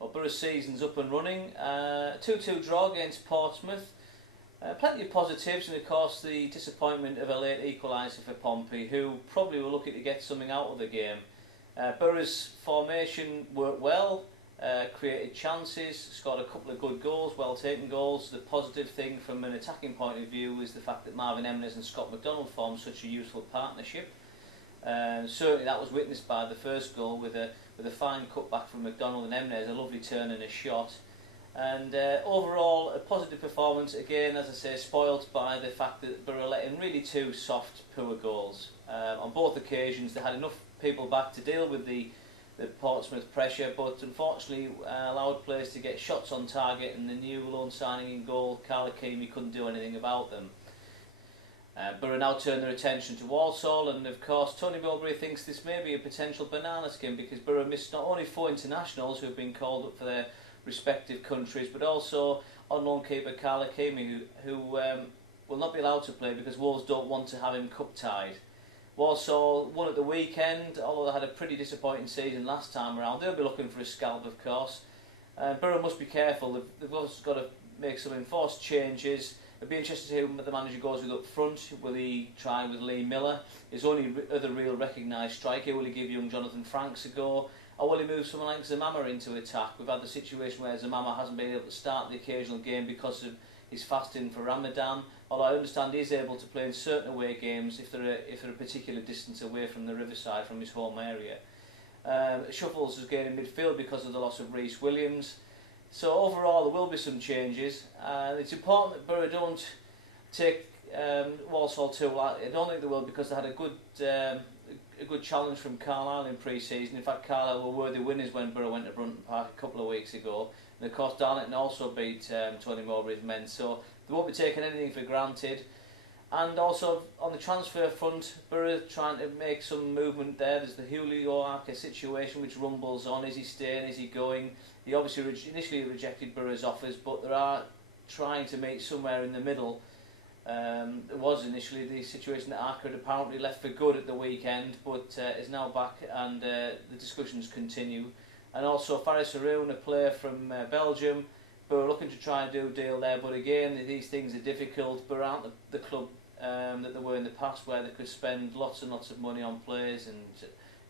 Well, Borough's season's up and running. 2-2 draw against Portsmouth. Plenty of positives, and of course the disappointment of a late equaliser for Pompey, who probably were looking to get something out of the game. Borough's formation worked well, created chances, scored a couple of good goals, well taken goals. The positive thing from an attacking point of view is the fact that Marvin Emnes and Scott McDonald formed such a useful partnership. Certainly that was witnessed by the first goal with a fine cutback from McDonald and Emnes, a lovely turn and a shot. And overall a positive performance, again as I say, spoilt by the fact that Borough let in really two soft, poor goals. On both occasions they had enough people back to deal with the Portsmouth pressure, but unfortunately allowed players to get shots on target, and the new loan signing in goal, Carl Akimi, couldn't do anything about them. Borough now turn their attention to Walsall, and of course Tony Bilberry thinks this may be a potential banana skin, because Borough missed not only 4 internationals who have been called up for their respective countries, but also on loan keeper Carl Akimi, who will not be allowed to play because Wolves don't want to have him cup tied. Walsall won at the weekend, although they had a pretty disappointing season last time around. They'll be looking for a scalp, of course. Borough must be careful. They've also got to make some enforced changes. It'd be interesting to hear what the manager goes with up front. Will he try with Lee Miller, his only other real recognised striker? Will he give young Jonathan Franks a go? Or will he move someone like Zamama into attack? We've had the situation where Zamama hasn't been able to start the occasional game because of his fasting for Ramadan. Although I understand he's able to play in certain away games if they're a particular distance away from the riverside, from his home area. Shuffles is gaining midfield because of the loss of Rhys Williams. So overall there will be some changes. It's important that Borough don't take Walsall too lightly. I don't think they will, because they had a good challenge from Carlisle in pre-season. In fact, Carlisle were worthy winners when Borough went to Brunton Park a couple of weeks ago. And of course Darlington also beat Tony Mowbray's men, so they won't be taking anything for granted. And also on the transfer front, Borough trying to make some movement there. There's the Julio Arca situation which rumbles on. Is he staying? Is he going? He obviously initially rejected Borough's offers, but they are trying to meet somewhere in the middle. There was initially the situation that Arca had apparently left for good at the weekend, but is now back, and the discussions continue. And also Faris Haroun, a player from Belgium. Borough looking to try and do a deal there, but again these things are difficult. Borough aren't the club that they were in the past, where they could spend lots and lots of money on players and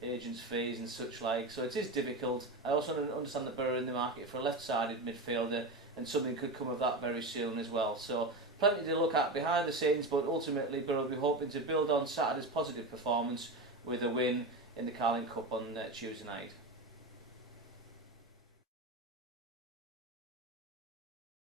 agents' fees and such like, so it is difficult. I also understand that Borough are in the market for a left-sided midfielder, and something could come of that very soon as well. So plenty to look at behind the scenes, but ultimately Borough will be hoping to build on Saturday's positive performance with a win in the Carling Cup on Tuesday night.